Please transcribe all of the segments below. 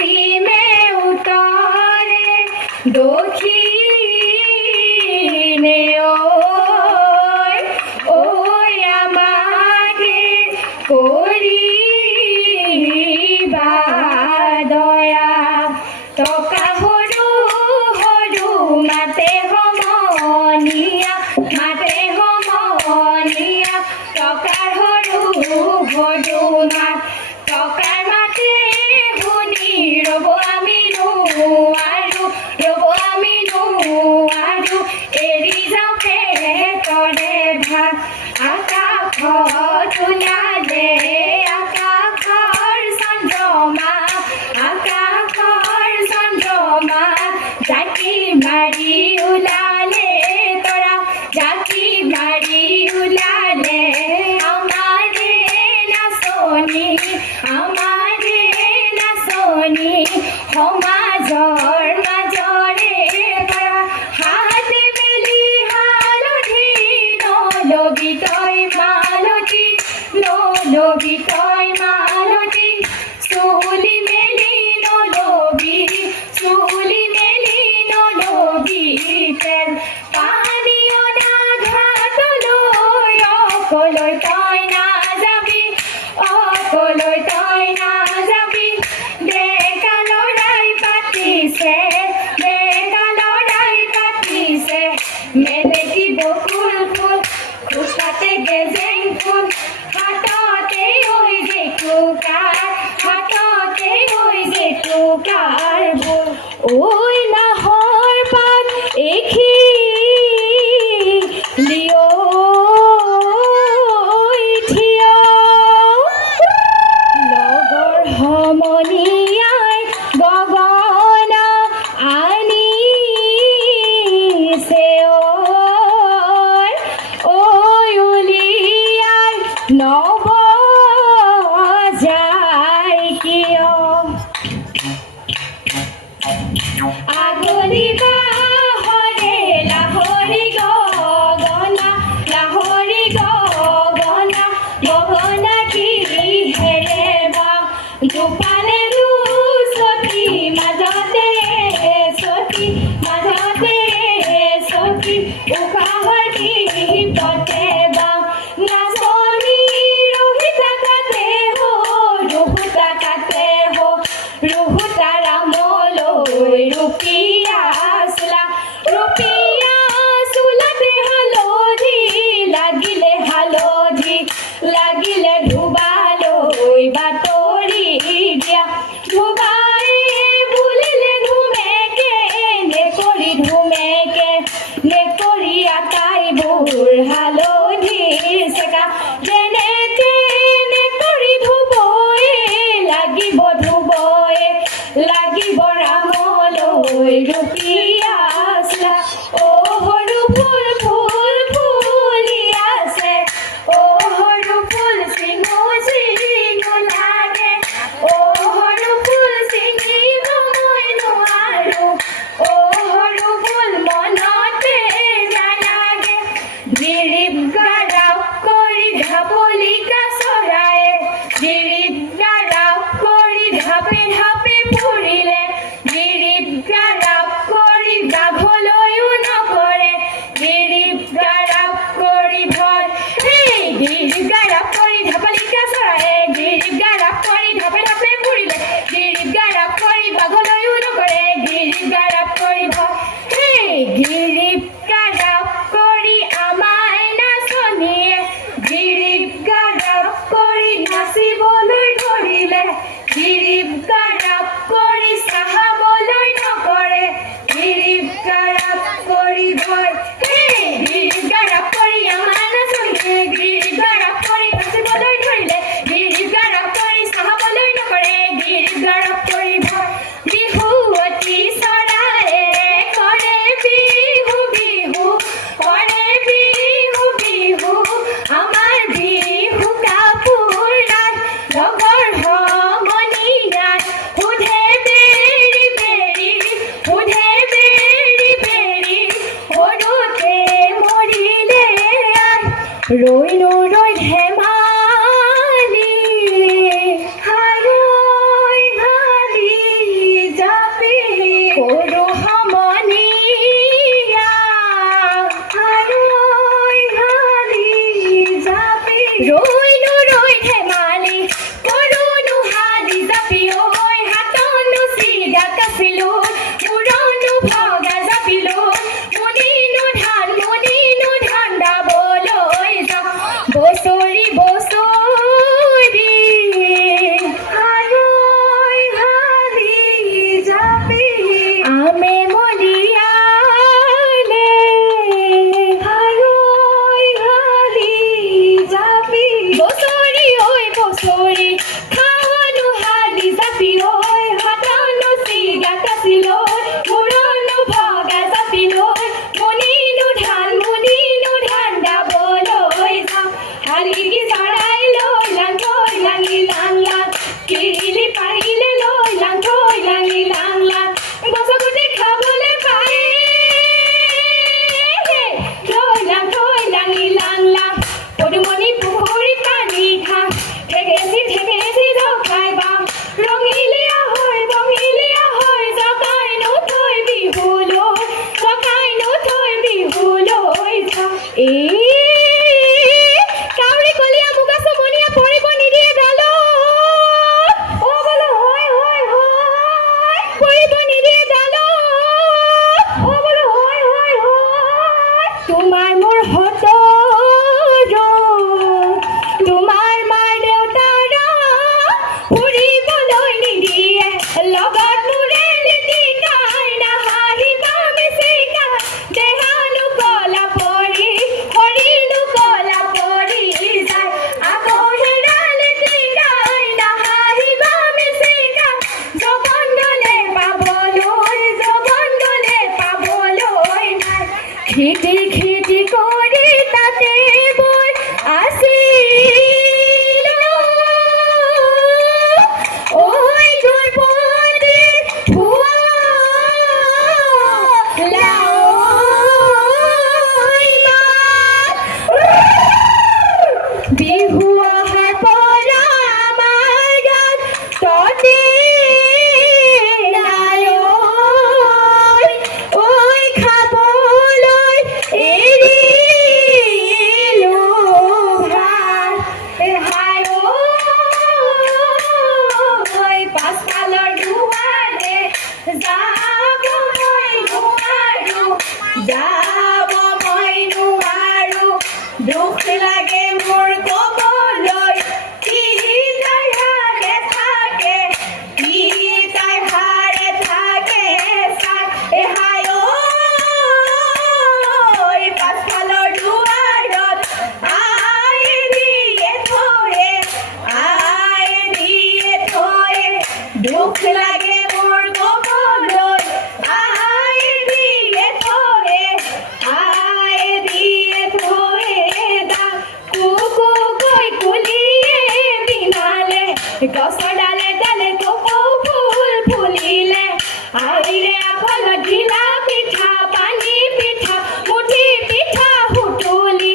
পশ্চিমে উত্তৰে দক্ষিণে ওই আমাকে কৰিবা দয়া টকা সৰু সৰু মাতে সমনীয়া টকাৰ সৰু সৰু মাত টকাৰ মাতে শুনি ৰ'ব আমি নোৱাৰো এৰি যাওঁ পেটৰে ভাত আকাশত ওলালে আকাশৰ চন্দ্ৰমা জাকি মাৰি ওলালে তৰা জাকি মাৰি ওলালে আমাৰে নাচনী সমাজৰ মাজৰে পৰা হাত মেলি হালধি নলবি তই মালতী চুলি মেলি নলবি তেল পানী অনা ঘাটলৈ অকলৈ তই নাযাবি ডেকা ল'ৰাই পাতিছে মেলেকি বকুল ফুল খোজকাতে গেজেং ফুল হাততে ওই যে টুকাৰ ওই নাহৰ পাত এখিলি থিয় লগৰ সমনীয়াই গগনা আনিছে ঐ উলিয়াই নব যায় কিয় আগলি বাহৰে লাহৰি গগনা কিহেৰে বা দুপালে দুচকী মাজতে উশাহৰ দিপতে বা নাচনী ৰহিতা ৰামলৈ ৰুপিয়া চোলাতে লাগিলে ধুবালৈ বাতৰি দিয়া ধুবাই বুলিলে নেকৰি আটাইবোৰ হালধি চেকা যেনেকে নেকৰি ধুবই লাগিব ৰামলৈ ৰুপিয়া সৰু ফুল ফুলি আছে সৰু ফুল চিঙো লাগে সৰু ফুল চিঙিব মই নোৱাৰো সৰু ফুল মনতে নালাগে গিৰিব গাৰাপ কৰি ঢাপলিকা চৰায়ে গিৰিব গাৰাপ কৰি ঢাপে ফুৰিলে গিৰিব গাৰাপ কৰি বাঘলৈও নকৰে গিৰিব গাৰাপ কৰি ভয় গিৰিব গাৰাপ কৰি ঢাপলিকা চৰায়ে গিৰিব গাৰাপ কৰি ঢাপে ফুৰিলে গিৰিব গাৰাপ কৰি বাঘলৈও নকৰে গিৰিব গাৰাপ কৰি ভয় গিৰিব গাৰাপ কৰি আমাই নাচনীয়ে গিৰিব গাৰাপ কৰি নাচিবলৈ ধৰিলে গিৰিব গাৰাপ কৰি চাহাবলৈ নকৰে গিৰিব গাৰাপ কৰি ভয় গিৰিব গাৰাপ কৰি আমাৰ নাচনীয়ে গিৰিব গাৰাপ কৰি নাচিবলৈ ধৰিলে গিৰিব গাৰাপ কৰি চাহাবলৈ নকৰে গিৰিব গাৰাপ কৰি ভয় বিহুৱতী চৰায়ে কৰে বিহু আমাৰ বিহু কাপোৰত লগৰ সমনীয়াই সোধে বেৰি সৰুতে মৰিলে ৰৈ নৰৈ ধেমালি হালৈ ৰৈনো ৰৈ ধেমালি কৰোনো হালি জাপি ঐ হাতনো চিগা কাচিলো মূৰনো ভগা জাপিলো মুনিনো ধান দাবলৈ যাওঁ বছৰি বছৰি হালৈ হালি জাপি আমে মলিয়ালে হালৈ হালি জাপি বছৰি ঐ বছৰি খাৱনো হালি জাপি ঐ হাতনো চিগা কাচিলো মূৰনো ভগা জাপিলো মুনিনো ধান দাবলৈ যাওঁ হালি চৰাই লৈ লাং থৈ লাঙি লাং লাং কিৰিলি পাৰিলে লৈ লাং থৈ লাঙি লাং লাং গছগুটি খাবলৈ পায় লৈ লাং থৈ লাঙি লাং লাং পদুমণি পুখুৰী পানী খাম ঠেকেচি জকাই বাম ৰঙিলীয়া হৈ জকাই নথৈ বিহুলৈ যাওঁ কাউৰী কলীয়া মুগা চমনীয়া পৰিব নিদিয়ে ডালত অ বোলো হয় পৰিব নিদিয়ে ডালত অ বোলো হয় তোমাৰ মোৰ হতৰ তোমাৰ মাৰ দেউতাৰ ফুৰিবলৈ নিদিয়ে লগত মোৰে লিটিকাই নাহাঁহিবা মিচিকা দেহানো কলা পৰি শৰীৰনো কলা পৰি যায় আকৌ হেৰালে লিটিকাই নাহাঁহিবা মিচিকা যৌৱন গ'লে পাবলৈ নাই খিটি কৰি তাতে বৈ আছিল ঐ জৈৱতী ধোঁৱা বিহু অহাৰ পৰা আমাৰ গাত ততে নাই ঐ খাবলৈ এৰিলো ভাত হাই ঐ পাছফালৰ দুৱাৰে যাব মই নোৱাৰো দুখ লাগে মোৰ ক'বলৈ কি তাই হাৰে থাকে হাই ঐ পাছফালৰ দুৱাৰত আই দিয়ে থয়ে দুখ লাগে মোৰ ক'বলৈ আই দিয়ে থয়ে দাম কুকু কৈ কুলিয়ে বিনালে গছৰ ডালে কপৌ ফুল ফুলিলে আইৰে আখলত ঢিলা পিঠা পানী পিঠা মুঠি পিঠা সুতুলি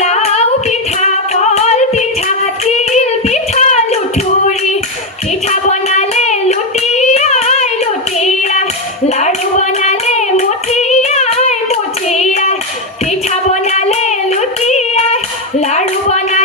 লাও পিঠা কল পিঠা তিল পিঠা লুঠুৰি পিঠা বনালে লুটিয়াই লাড়ু বনালে মুঠিয়াই পিঠা বনালে লুটিয়াই লাড়ু বনালে